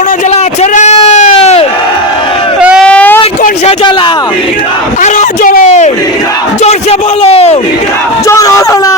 কোন জেলা আছে রে? কোন সে জেলা? আরো জোরে, জোরছে বলো। জোর হলো না।